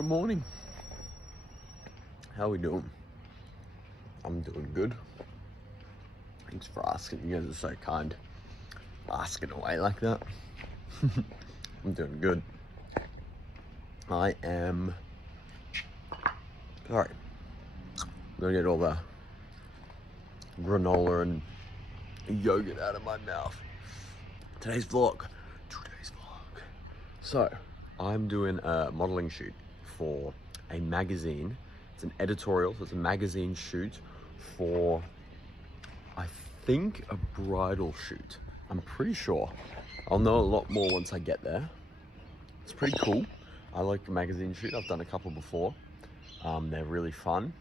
Good morning. How are we doing? I'm doing good. Thanks for asking. You guys are so kind. Asking away like that. I'm doing good. I am... Sorry. I'm gonna get all the granola and yogurt out of my mouth. Today's vlog. So, I'm doing a modeling shoot for a magazine. It's an editorial, so it's a magazine shoot for, I think, a bridal shoot. I'm pretty sure. I'll know a lot more once I get there. It's pretty cool. I like the magazine shoot. I've done a couple before. They're really fun.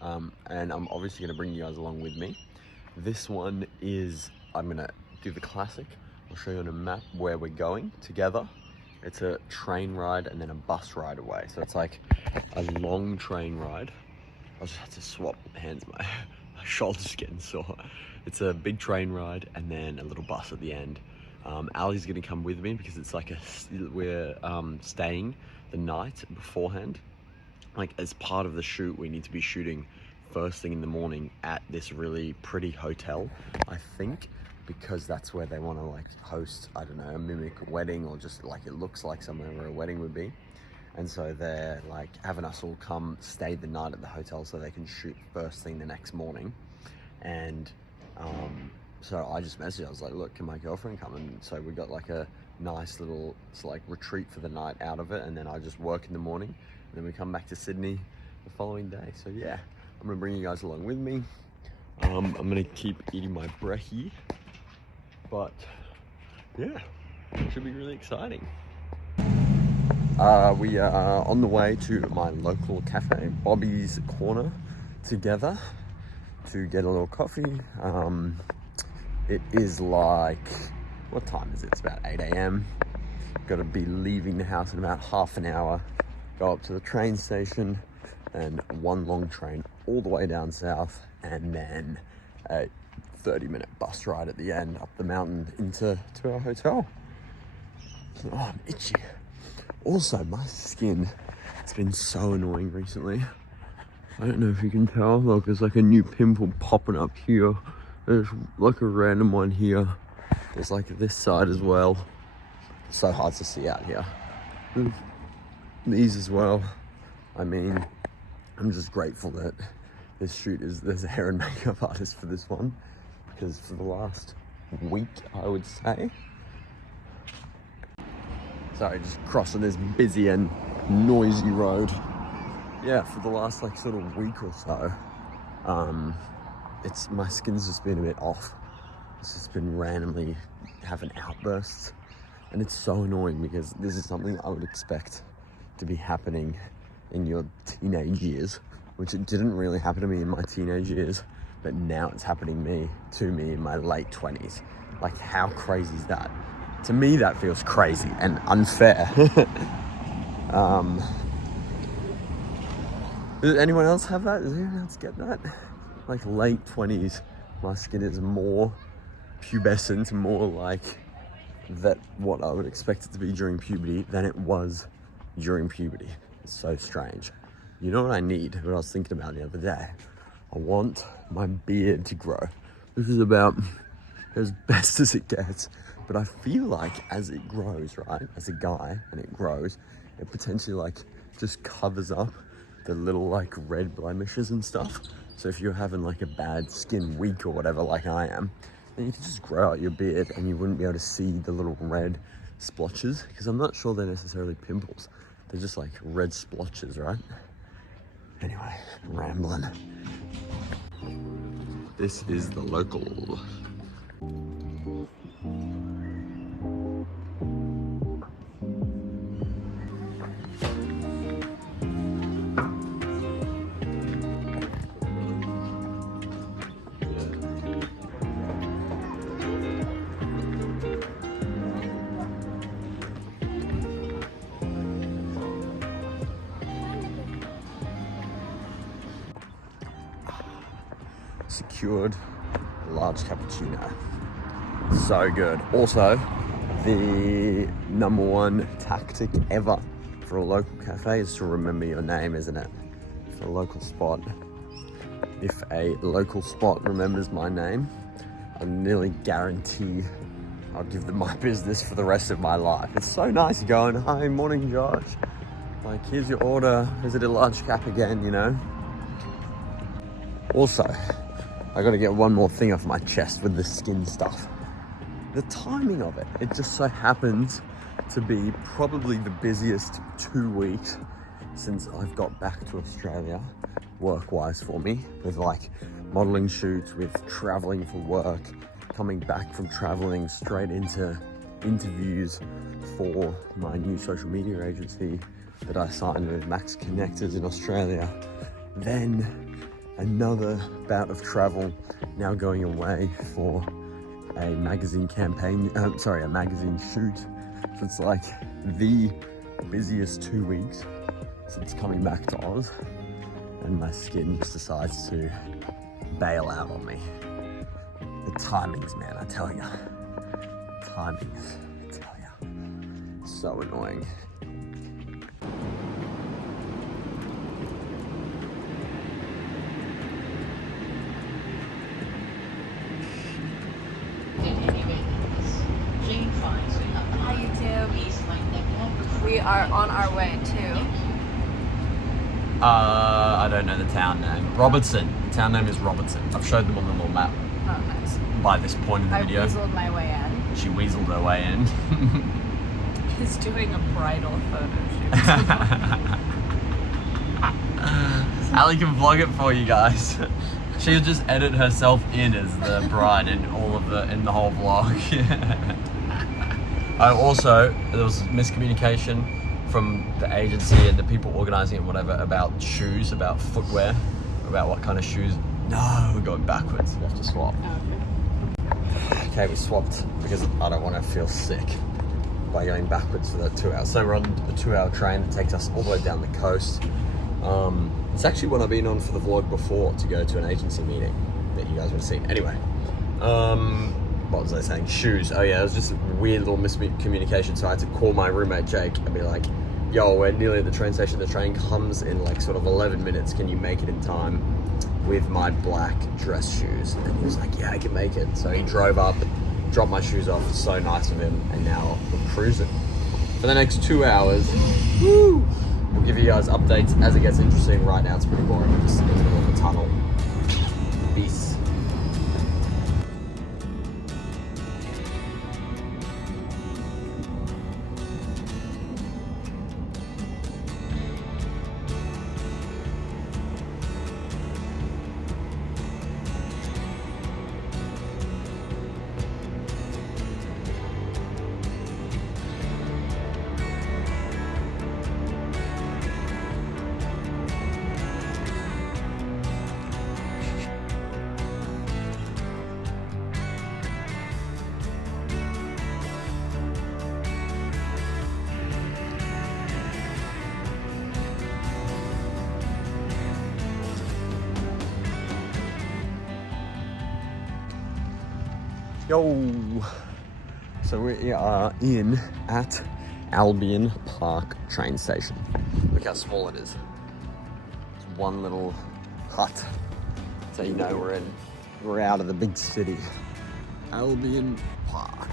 And I'm obviously gonna bring you guys along with me. This one is, I'm gonna do the classic. I'll show you on a map where we're going together. It's a train ride and then a bus ride away. So it's like a long train ride. I'll just have to swap hands, my shoulder's getting sore. It's a big train ride and then a little bus at the end. Ali's gonna come with me because it's like we're staying the night beforehand. Like as part of the shoot, we need to be shooting first thing in the morning at this really pretty hotel, I think, because that's where they want to like host, I don't know, a mimic wedding, or just like it looks like somewhere where a wedding would be. And so they're like having us all come stay the night at the hotel so they can shoot first thing the next morning. And so I just messaged, I was like, look, can my girlfriend come? And so we got like a nice little like retreat for the night out of it, and then I just work in the morning, and then we come back to Sydney the following day. So yeah, I'm gonna bring you guys along with me. I'm gonna keep eating my brekkie. But yeah, it should be really exciting. We are on the way to my local cafe, Bobby's Corner, together to get a little coffee. It is like, what time is it? It's about 8 a.m. Got to be leaving the house in about half an hour, go up to the train station, and one long train all the way down south, and then a 30-minute bus ride at the end up the mountain into our hotel. Oh, I'm itchy. Also, my skin, it's been so annoying recently. I don't know if you can tell. Look, there's like a new pimple popping up here. There's like a random one here. There's like this side as well. It's so hard to see out here. These as well. I mean, I'm just grateful that this shoot there's a hair and makeup artist for this one. Because for the last week, I would say. Sorry, just crossing this busy and noisy road. Yeah, for the last like sort of week or so, my skin's just been a bit off. It's just been randomly having outbursts, and it's so annoying because this is something I would expect to be happening in your teenage years, which it didn't really happen to me in my teenage years. But now it's happening to me in my late 20s. Like, how crazy is that? To me, that feels crazy and unfair. Does anyone else have that? Does anyone else get that? Like, late 20s, my skin is more pubescent, more like that what I would expect it to be during puberty than it was during puberty. It's so strange. You know what I need? What I was thinking about the other day? I want my beard to grow. This is about as best as it gets, but I feel like as it grows, right, as a guy, and it grows, it potentially like just covers up the little like red blemishes and stuff. So if you're having like a bad skin week or whatever, like I am, then you can just grow out your beard and you wouldn't be able to see the little red splotches, because I'm not sure they're necessarily pimples. They're just like red splotches, right? Anyway, rambling. This is the local. Secured large cappuccino. So good. Also, the #1 tactic ever for a local cafe is to remember your name, isn't it? For a local spot. If a local spot remembers my name, I nearly guarantee I'll give them my business for the rest of my life. It's so nice going, hi, morning Josh. Like, here's your order. Is it a large cap again, you know? Also, I gotta get one more thing off my chest with the skin stuff. The timing of it. It just so happens to be probably the busiest 2 weeks since I've got back to Australia, work-wise for me, with like modeling shoots, with traveling for work, coming back from traveling straight into interviews for my new social media agency that I signed with Max Connectors in Australia. Then another bout of travel, now going away for a magazine campaign, a magazine shoot. So it's like the busiest 2 weeks since coming back to Oz, and my skin just decides to bail out on me. The timings, man, I tell ya. Timings, I tell ya. So annoying. Hi YouTube. We are on our way to... I don't know the town name. Robertson. The town name is Robertson. I've showed them on the little map. Oh, nice. By this point in the video. I weaseled my way in. She weaseled her way in. He's doing a bridal photo shoot. Ali can vlog it for you guys. She'll just edit herself in as the bride in the whole vlog. Also, there was miscommunication from the agency and the people organizing it, whatever, about shoes, about footwear, about what kind of shoes. No, we're going backwards. We have to swap. Okay, we swapped because I don't want to feel sick by going backwards for that 2 hours. So we're on a 2-hour train that takes us all the way down the coast. It's actually what I've been on for the vlog before, to go to an agency meeting that you guys would see. Anyway, what was I saying? Shoes. Oh yeah, it was just a weird little miscommunication. So I had to call my roommate Jake and be like, yo, we're nearly at the train station. The train comes in like sort of 11 minutes. Can you make it in time with my black dress shoes? And he was like, yeah, I can make it. So he drove up, dropped my shoes off. It's so nice of him. And now we're cruising for the next 2 hours. Woo! We'll give you guys updates as it gets interesting. Right now it's pretty boring. We're just in the middle of a tunnel. Peace. Yo! So we are in at Albion Park train station. Look how small it is. It's one little hut. So you know we're out of the big city. Albion Park.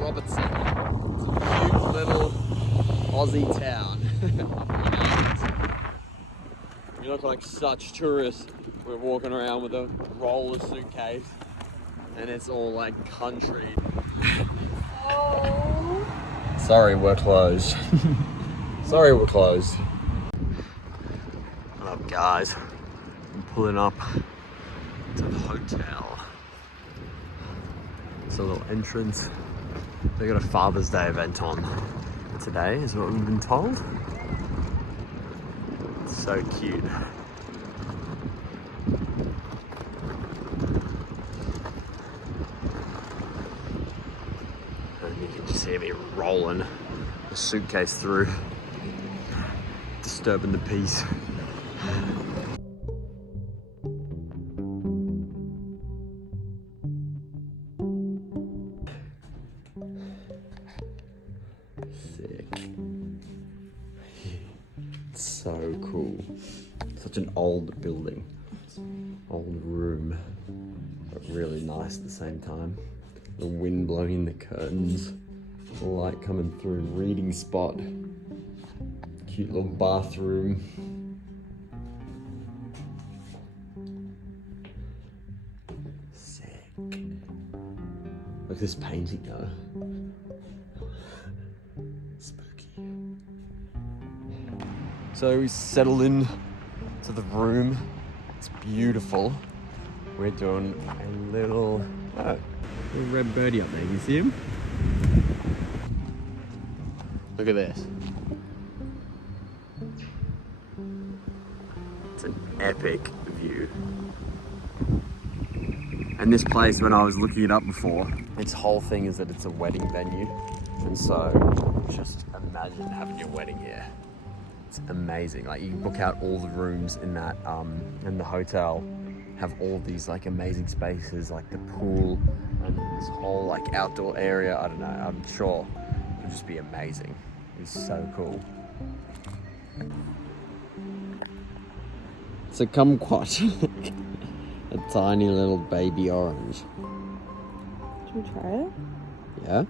Robertson. It's a cute little Aussie town. We look like such tourists. We're walking around with a roller suitcase and it's all like country. Oh. Sorry, we're closed. Sorry, we're closed. What up, guys? I'm pulling up to the hotel. It's a little entrance. They got a Father's Day event on today, is what we've been told. It's so cute. And you can just hear me rolling the suitcase through, disturbing the peace. Sick. It's so cool. Such an old building, old room, but really nice at the same time. The wind blowing in the curtains, the light coming through, reading spot, cute little bathroom. Sick. Look at this painting though. Spooky. So we settle in to the room. It's beautiful. We're doing a little red birdie up there. Can you see him? Look at this. It's an epic view. And this place, when I was looking it up before, its whole thing is that it's a wedding venue. And so just imagine having your wedding here. It's amazing. Like, you can book out all the rooms in that, in the hotel, have all these like amazing spaces, like the pool and this whole like outdoor area. I don't know, I'm sure it'll just be amazing. It's so cool. It's a kumquat. A tiny little baby orange. Should we try it? Yeah?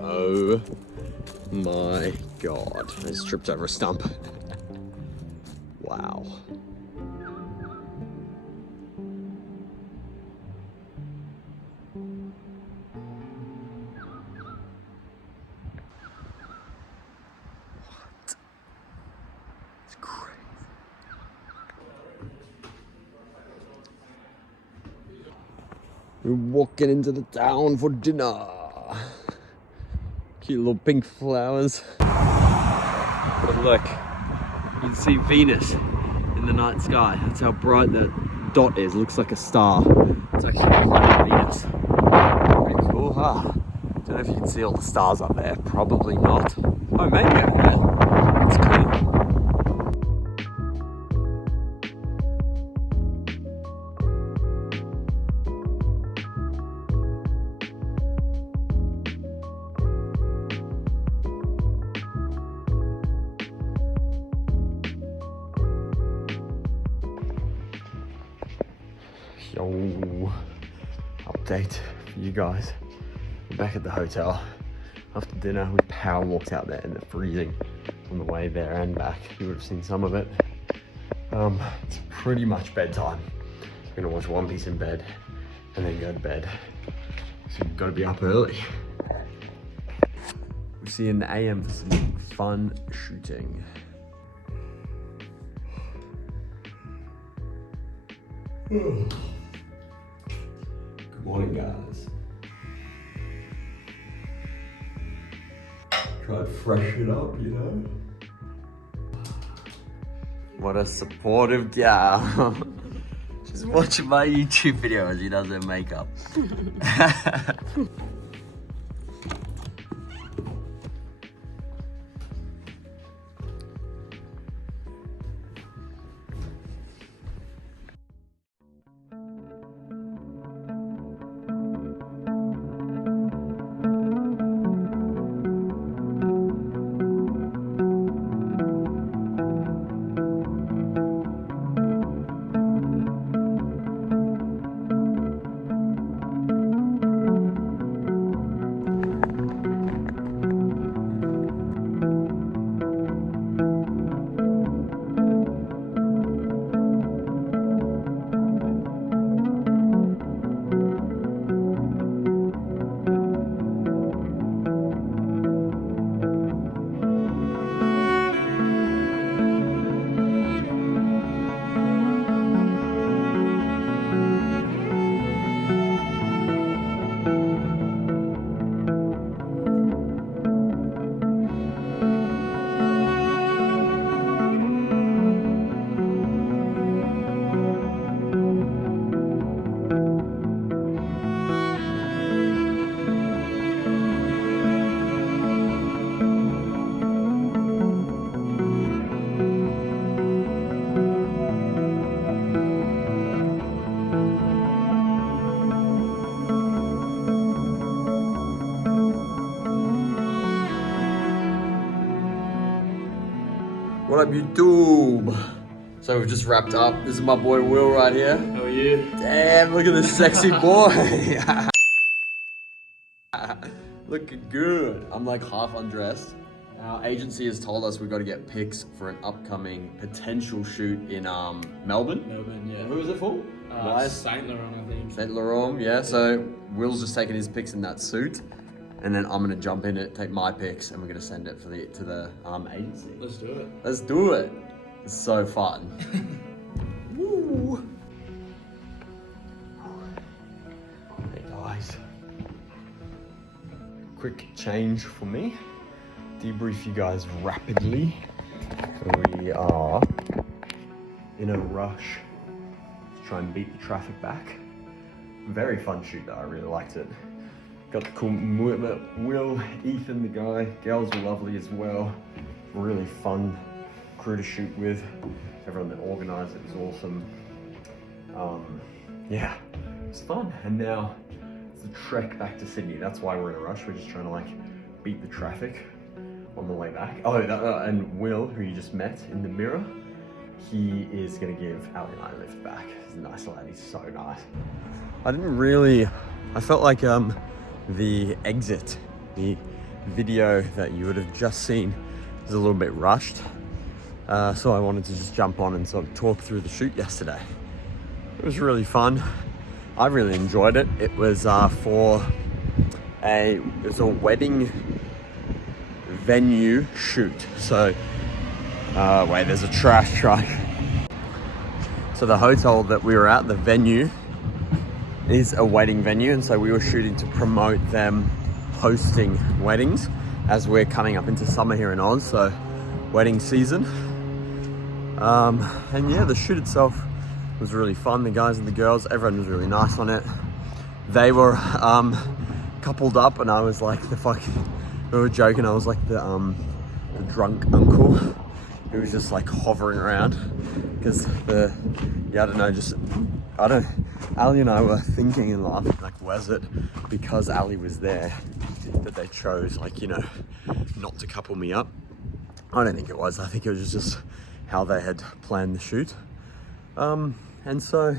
Oh my god. I just tripped over a stump. Wow. What? It's crazy. We're walking into the town for dinner. Cute little pink flowers. But look, you can see Venus in the night sky. That's how bright that dot is. It looks like a star. It's actually the planet Venus. Pretty cool, huh? Don't know if you can see all the stars up there. Probably not. Oh, maybe over there. That's cool. Yo, update for you guys. We're back at the hotel. After dinner, we power walked out there in the freezing on the way there and back. You would have seen some of it. It's pretty much bedtime. We're gonna watch One Piece in bed and then go to bed. So we've got to be up early. We'll see you in the AM for some fun shooting. Good morning, guys. Try to freshen it up, you know? What a supportive gal. She's watching my YouTube video as she does her makeup. What up, YouTube? So we've just wrapped up. This is my boy Will right here. How are you? Damn, look at this sexy boy. Looking good. I'm like half undressed. Our agency has told us we've got to get pics for an upcoming potential shoot in Melbourne. Melbourne, yeah. Who is it for? Saint Laurent, I think. Saint Laurent, yeah. So Will's just taking his pics in that suit, and then I'm gonna jump in it, take my pics, and we're gonna send it to the agency. Let's do it. Let's do it. It's so fun. Woo. Hey guys. Quick change for me. Debrief you guys rapidly. We are in a rush to try and beat the traffic back. Very fun shoot though, I really liked it. Got the cool Will, Ethan, the guy. Girls were lovely as well. Really fun crew to shoot with. Everyone that organised it was awesome. Yeah, it was fun. And now it's the trek back to Sydney. That's why we're in a rush. We're just trying to like beat the traffic on the way back. Oh, and Will, who you just met in the mirror, he is gonna give Ali and I a lift back. He's a nice lad, he's so nice. I felt like the exit, the video that you would have just seen was a little bit rushed. So I wanted to just jump on and sort of talk through the shoot yesterday. It was really fun. I really enjoyed it. It was for a wedding venue shoot. So, wait, there's a trash truck. So the hotel that we were at, the venue, is a wedding venue, and so we were shooting to promote them hosting weddings as we're coming up into summer here in Oz, so wedding season. And yeah, the shoot itself was really fun. The guys and the girls, everyone was really nice on it. They were coupled up, and I was like we were joking, I was like the drunk uncle who was just like hovering around because Ali and I were thinking and laughing, like, was it because Ali was there that they chose, like, you know, not to couple me up? I don't think it was. I think it was just how they had planned the shoot. And so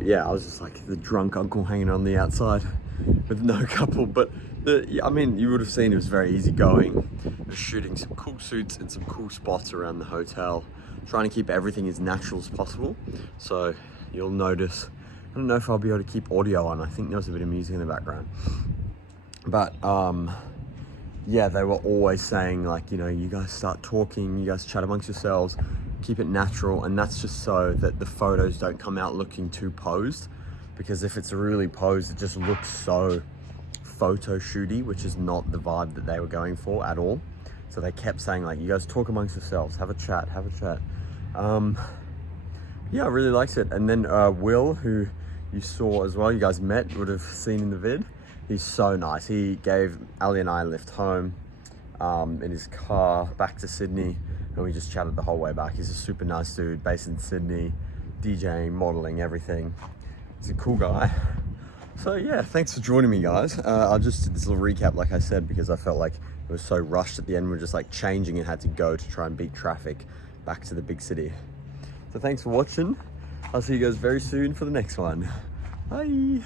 yeah, I was just like the drunk uncle hanging on the outside with no couple, but I mean, you would have seen it was very easygoing. Just shooting some cool shoots in some cool spots around the hotel, trying to keep everything as natural as possible. So you'll notice, I don't know if I'll be able to keep audio on. I think there was a bit of music in the background. But yeah, they were always saying, like, you know, you guys start talking, you guys chat amongst yourselves, keep it natural. And that's just so that the photos don't come out looking too posed. Because if it's really posed, it just looks so photo shooty, which is not the vibe that they were going for at all. So they kept saying, like, you guys talk amongst yourselves, have a chat. Yeah, I really liked it. And then Will, who you saw as well, you guys met, would have seen in the vid. He's so nice. He gave Ali and I a lift home in his car back to Sydney, and we just chatted the whole way back. He's a super nice dude, based in Sydney, DJing, modeling, everything. He's a cool guy. So yeah, thanks for joining me, guys. I just did this little recap, like I said, because I felt like it was so rushed at the end. We're just like changing and had to go to try and beat traffic back to the big city. So thanks for watching. I'll see you guys very soon for the next one. Bye.